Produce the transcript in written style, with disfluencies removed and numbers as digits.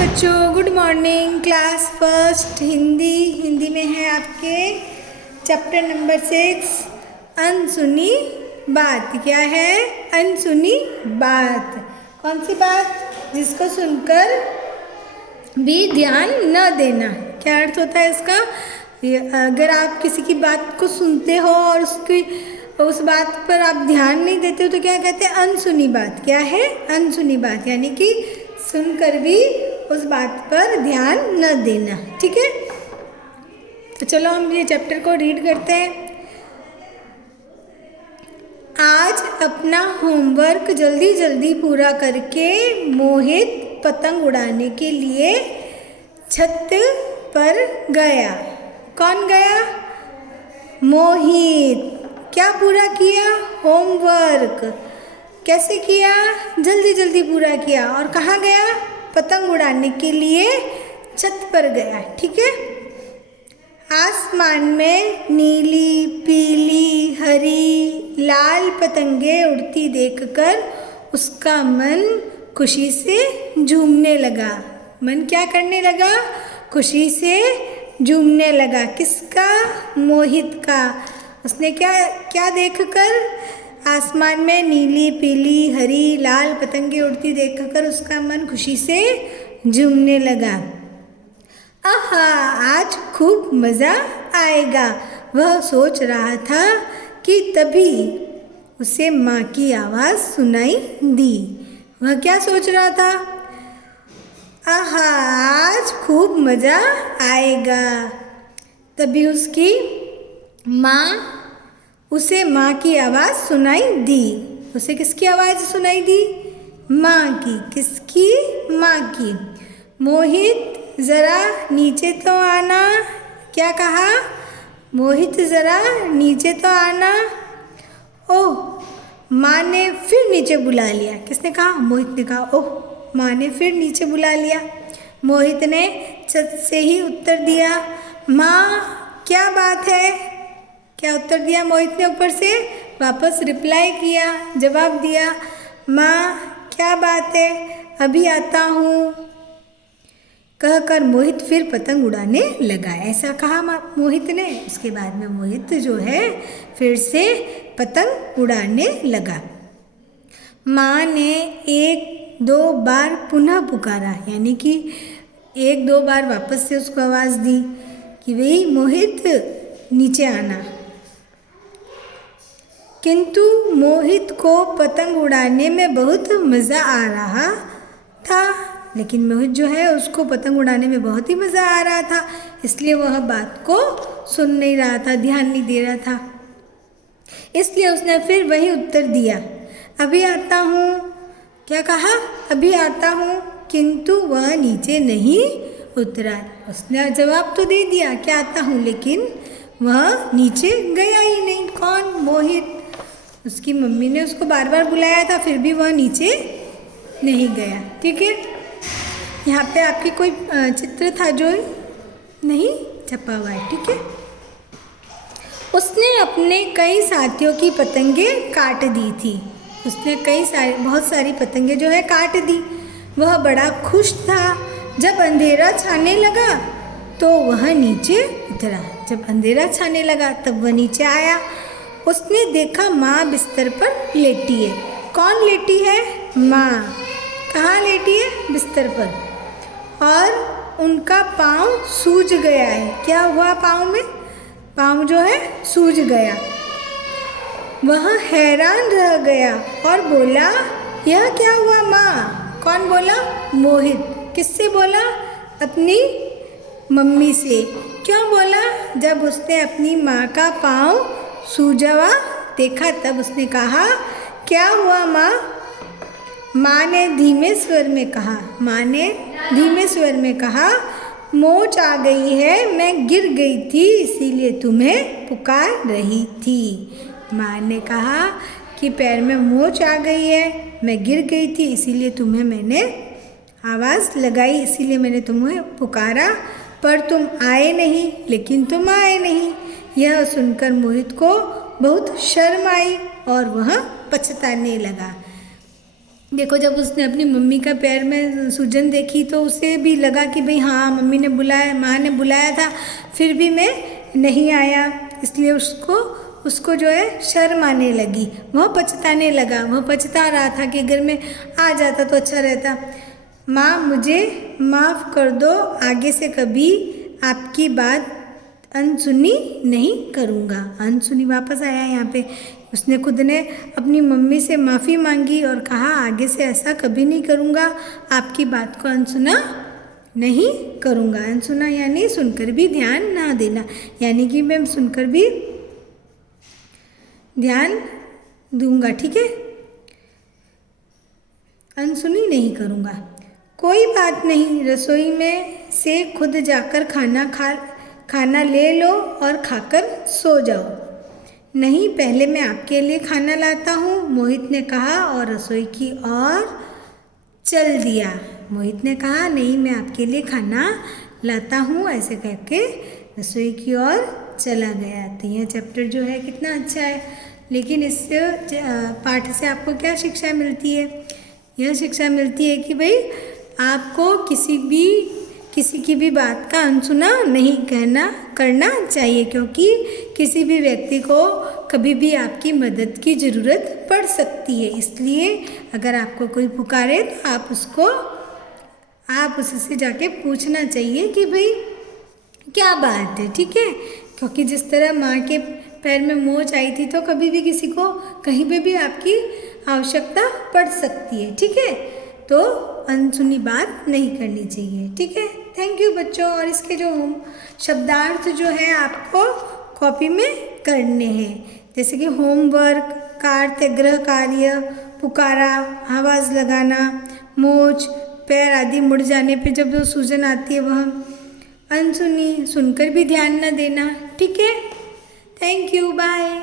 बच्चों, good morning. Class first Hindi में है आपके चैप्टर नंबर 6 अनसुनी बात। क्या है? अनसुनी बात। कौन सी बात? जिसको सुनकर भी ध्यान न देना। क्या अर्थ होता है इसका? अगर आप किसी की बात को सुनते हो और उस बात पर आप ध्यान नहीं देते हो तो क्या कहते हैं? अनसुनी बात। क्या है? अनसुनी बात, यानी कि सुनकर भी उस बात पर ध्यान न देना। ठीक है, तो चलो हम ये चैप्टर को रीड करते हैं। आज अपना होमवर्क जल्दी जल्दी पूरा करके मोहित पतंग उड़ाने के लिए छत पर गया। कौन गया? मोहित। क्या पूरा किया? होमवर्क। कैसे किया? जल्दी जल्दी पूरा किया। और कहाँ गया? पतंग उड़ाने के लिए छत पर गया। ठीक है, आसमान में नीली, पीली, हरी, लाल पतंगे उड़ती देखकर उसका मन खुशी से झूमने लगा। मन क्या करने लगा? खुशी से झूमने लगा। किसका? मोहित का। उसने क्या देखकर? आसमान में नीली, पीली, हरी, लाल पतंगे उड़ती देखकर उसका मन खुशी से झूमने लगा। आहा, आज खूब मज़ा आएगा, वह सोच रहा था कि तभी उसे माँ की आवाज़ सुनाई दी। वह क्या सोच रहा था? आहा, आज खूब मज़ा आएगा। तभी उसकी माँ उसे माँ की आवाज़ सुनाई दी। उसे किसकी आवाज़ सुनाई दी? माँ की। किसकी? माँ की। मोहित ज़रा नीचे तो आना। क्या कहा? मोहित ज़रा नीचे तो आना। ओह, माँ ने फिर नीचे बुला लिया। किसने कहा? मोहित ने कहा। ओह, माँ ने फिर नीचे बुला लिया। मोहित ने छत से ही उत्तर दिया, माँ क्या बात है? क्या उत्तर दिया मोहित ने? ऊपर से वापस रिप्लाई किया, जवाब दिया, माँ क्या बात है, अभी आता हूँ। कहकर मोहित फिर पतंग उड़ाने लगा। ऐसा कहा मोहित ने। उसके बाद में मोहित जो है फिर से पतंग उड़ाने लगा। माँ ने 1-2 बार पुनः पुकारा, यानी कि 1-2 बार वापस से उसको आवाज़ दी कि वही मोहित नीचे आना। किंतु मोहित को पतंग उड़ाने में बहुत मज़ा आ रहा था। लेकिन मोहित जो है उसको पतंग उड़ाने में बहुत ही मज़ा आ रहा था, इसलिए वह बात को सुन नहीं रहा था, ध्यान नहीं दे रहा था। इसलिए उसने फिर वही उत्तर दिया, अभी आता हूँ। क्या कहा? अभी आता हूँ। किंतु वह नीचे नहीं उतरा। उसने जवाब तो दे दिया क्या आता हूँ, लेकिन वह नीचे गया ही नहीं। कौन? मोहित। उसकी मम्मी ने उसको बार बार बुलाया था, फिर भी वह नीचे नहीं गया। ठीक है, यहाँ पे आपकी कोई चित्र था जो नहीं छपा हुआ है। ठीक है, उसने अपने कई साथियों की पतंगे काट दी थी। उसने बहुत सारी पतंगे जो है काट दी। वह बड़ा खुश था। जब अंधेरा छाने लगा तो वह नीचे उतरा। जब अंधेरा छाने लगा तब वह नीचे आया। उसने देखा माँ बिस्तर पर लेटी है। कौन लेटी है? माँ। कहाँ लेटी है? बिस्तर पर। और उनका पाँव सूज गया है। क्या हुआ पाँव में? पाँव जो है सूज गया। वह हैरान रह गया और बोला, यह क्या हुआ माँ? कौन बोला? मोहित। किससे बोला? अपनी मम्मी से। क्यों बोला? जब उसने अपनी माँ का पाँव सूजा हुआ देखा तब उसने कहा, क्या हुआ माँ? माँ ने धीमे स्वर में कहा। माँ ने धीमे स्वर में कहा, मोच आ गई है, मैं गिर गई थी इसीलिए तुम्हें पुकार रही थी। माँ ने कहा कि पैर में मोच आ गई है, मैं गिर गई थी इसीलिए तुम्हें मैंने आवाज़ लगाई, इसीलिए मैंने तुम्हें पुकारा, पर तुम आए नहीं। लेकिन तुम आए नहीं। यह सुनकर मोहित को बहुत शर्म आई और वह पछताने लगा। देखो, जब उसने अपनी मम्मी का पैर में सूजन देखी तो उसे भी लगा कि भाई हाँ, मम्मी ने बुलाया, माँ ने बुलाया था, फिर भी मैं नहीं आया, इसलिए उसको जो है शर्म आने लगी। वह पछताने लगा, वह पछता रहा था कि अगर मैं आ जाता तो अच्छा रहता। माँ, मुझे माफ़ कर दो, आगे से कभी आपकी बात अनसुनी नहीं करूँगा। अनसुनी वापस आया यहाँ पे, उसने खुद ने अपनी मम्मी से माफ़ी मांगी और कहा आगे से ऐसा कभी नहीं करूँगा, आपकी बात को अनसुना नहीं करूँगा। अनसुना यानी सुनकर भी ध्यान ना देना, यानी कि मैं सुनकर भी ध्यान दूंगा, ठीक है, अनसुनी नहीं करूँगा। कोई बात नहीं, रसोई में से खुद जाकर खाना ले लो और खाकर सो जाओ। नहीं, पहले मैं आपके लिए खाना लाता हूँ, मोहित ने कहा और रसोई की ओर चल दिया। मोहित ने कहा नहीं, मैं आपके लिए खाना लाता हूँ, ऐसे करके रसोई की ओर चला गया। तो यह चैप्टर जो है कितना अच्छा है, लेकिन इस पाठ से आपको क्या शिक्षा मिलती है? यह शिक्षा मिलती है कि भाई आपको किसी की भी बात का अनसुना नहीं करना चाहिए, क्योंकि किसी भी व्यक्ति को कभी भी आपकी मदद की ज़रूरत पड़ सकती है। इसलिए अगर आपको कोई पुकारे तो आप उससे जाके पूछना चाहिए कि भाई क्या बात है, ठीक है, क्योंकि जिस तरह माँ के पैर में मोच आई थी तो कभी भी किसी को कहीं पे भी आपकी आवश्यकता पड़ सकती है, ठीक है, तो अनसुनी बात नहीं करनी चाहिए, ठीक है। थैंक यू बच्चों। और इसके जो शब्दार्थ जो है आपको कॉपी में करने हैं, जैसे कि होमवर्क, कार्य, गृह कार्य, पुकारा, आवाज़ लगाना, मोच, पैर आदि मुड़ जाने पे जब वो सूजन आती है वह अनसुनी, सुनकर भी ध्यान न देना, ठीक है। Thank you, bye.